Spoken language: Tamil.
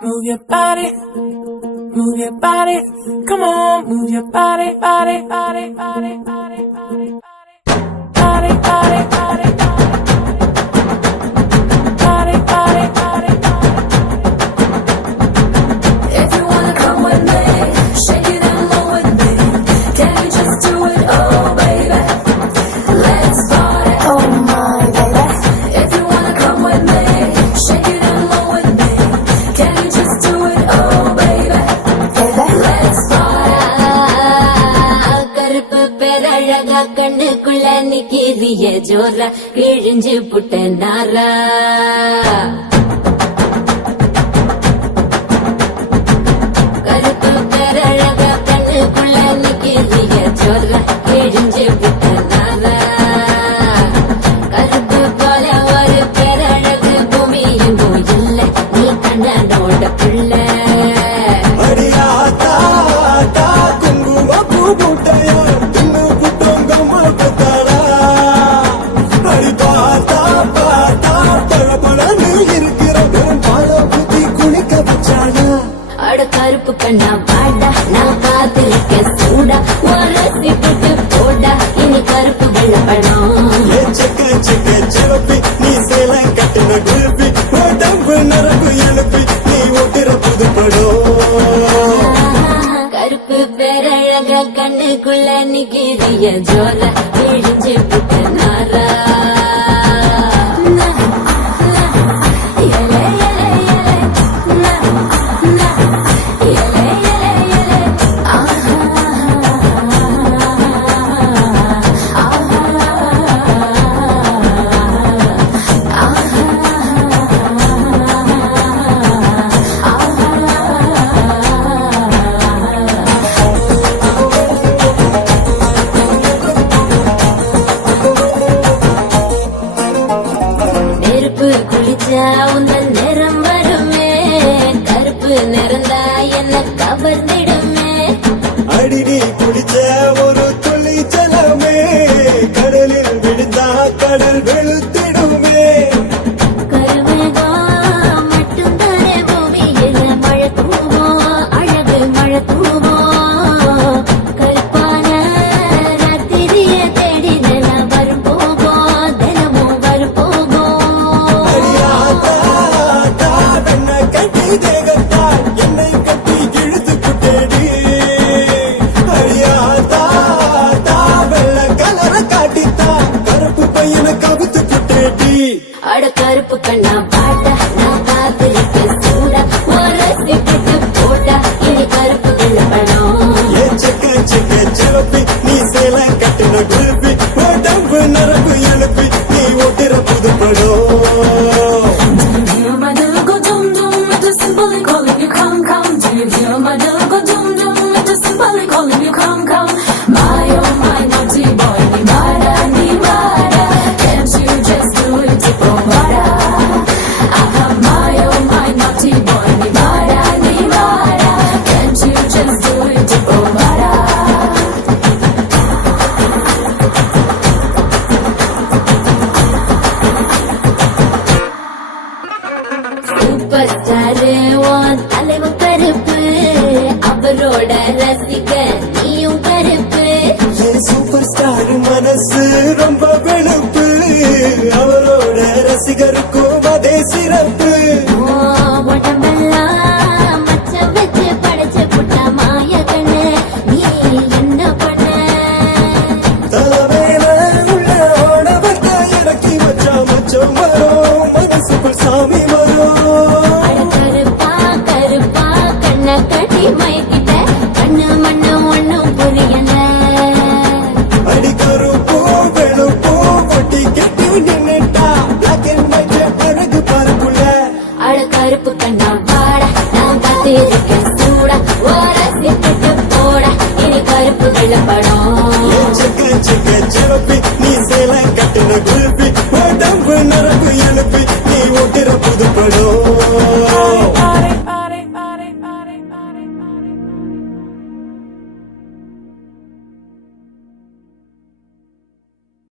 Move your body, move your body. Come on, move your body, body, body, body, body, body, body, body, body, body, body, body. If you wanna come with me, shake it and roll with me. Can you just do it, oh baby? Let's party, oh my baby. If you wanna come with me, shake it and roll with me. Can you just do it, oh baby? Let's party. கருப்பு பேரழகா கண்ணுக்குள்ள நிக்கிறிய ஜோரா கிழிஞ்சு புட்ட நாரா கருப்பு பேரழகா கண்ணுக்குள்ள நிக்கிறிய ஜோரா கிழிஞ்சு புட்ட நாரா கருப்பு போல ஒரு பேரழகு பூமி எங்கும் இல்ல நீ கண்ணனோட பிள்ளை கருப்பு கண்ணா பாடா நான் காத்திருக்க சூடா உரசி போட்டு போடா இனி கருப்பு வெள்ளப்படம் நீ சேலம் கட்டின குருப்பி உடம்பு நரம்பு எழுப்பி நீ ஓட்டுற புதுப்படும் கருப்பு பேரழக கண்ணுக்குள்ள நிக்கிறிய ஜோல கிழிஞ்சு புட்ட நாரா குளிச்சா உந்தன் நிறம் வருமே கருப்பு நிறந்தா என்ன கவர்ந்திடுமே அடிடி குடிச்ச ஒரு துளி ஜலமே கடலில் விழுந்தா கடல் வெளுத்திடுமே கருமேகம் மட்டும்தானே பூமியில மழை தூவோம் அழகு மழை தூவோம் கருப்பான ராத்திரிய தேடி தினம் வரும் போவோம் தினமும் வரும் போவோம் தேகத்தால் என்னை கட்டி இழுத்து குட்டேடி அழியாதா வெள்ள கலர காட்டித்தா கருப்பு பையனை கவுத்து குட்டேடி அட கருப்பு கண்ணா பாட்டா நான் காத்திருக்க சூடா உரசி போட்டு போட்டா இனி கருப்பு வெள்ளப்படம் சிவப்பி நீ சேலம் கட்டின குருப்பி உடம்பு நரம்பு எழுப்பி நீ ஓட்டுற புதுப்படும் சூப்பர் ஸ்டாரு உன் தலைவன் கருப்பு அவரோட ரசிகர் நீயும் கருப்பு சூப்பர் ஸ்டார் மனசு ரொம்ப வெளுப்பு அவரோட ரசிகருக்கும் அதே சிறப்பு உடம்பெல்லாம் மச்சம் வச்சு படைச்சு புட்டா மாய கண்ணு நீ என்ன பண்ண தலைமையில உள்ள ஓடவர்த்த இறக்கி வச்சா மச்சம் வரும் மனசுக்குள் சாமி வரும் கருப்பா கருப்பா கண்ண கட்டி மயக்கிட்ட கண்ணு மண்ணு ஒண்ணும் புரியல அடி கருப்போ வெளுப்போ ஒட்டி கெட்டி நின்னுட்டா பிளாக் அண்ட் ஒயிட் அழகு பார்ப்புல அட கருப்பு கண்ணா வாடா நான் காத்திருக்க சூடா ஓரசி போட்டு போடா இனி கருப்பு வெள்ளப்பட